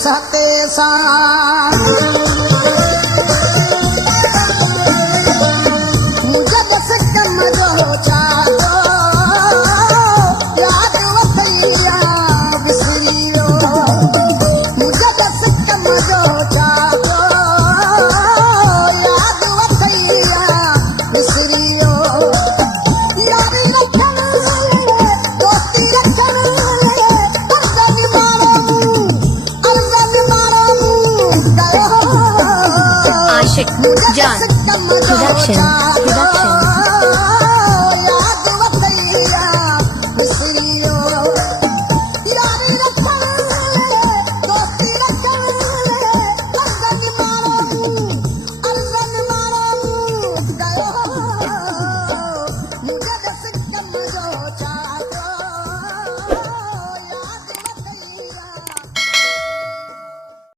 सते मुझे दस कम जो चालो याद वतैया बिसरियो मुझे दस कम जो चालो याद वतैया बिसरियो यारी रखन दोस्ती रखन Ashik Jan Production